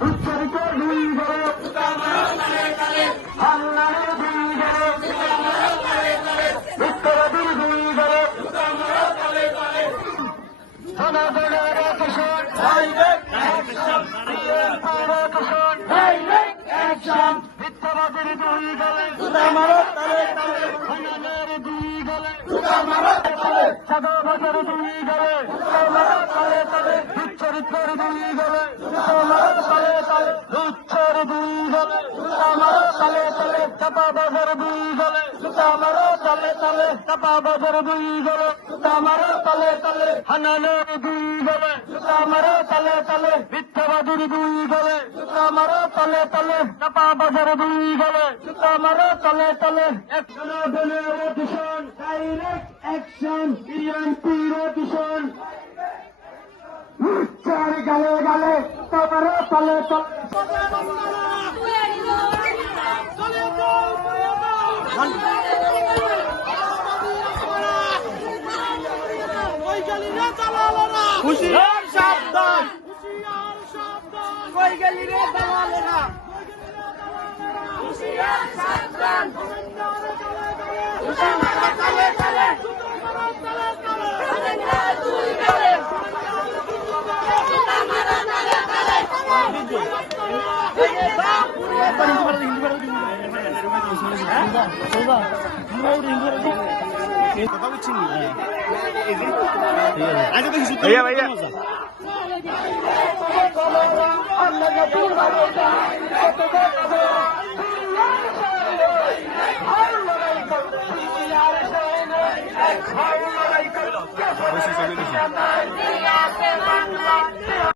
উচ্চারিত দুই গলে হান্নানের দুই গলে বিপ্লবীর দুই গলে জনগণের অ্যাকশন অ্যাকশন বিপ্লবীর দুই গলে হান্নানের দুই গলে সাদাবাজার দুই গলে উচ্চরিত্রের দুই গলে উচ্চর দুই গলে চাপা বাজার দুই গলে চাপা বাজার দুই গলে হানানের দুই গলে মিথ্যাবাদীর দুই গলে চাপা বাজার দুই গলে অ্যাকশন ডাইরেক্ট অ্যাকশন বিএনপির অ্যাকশন চার গালে গালে তারপরে তলে হুশিয়ার সাবধান কই গেলি রে দালালেরা হুশিয়ার সাবধান भैया भैया বাংলা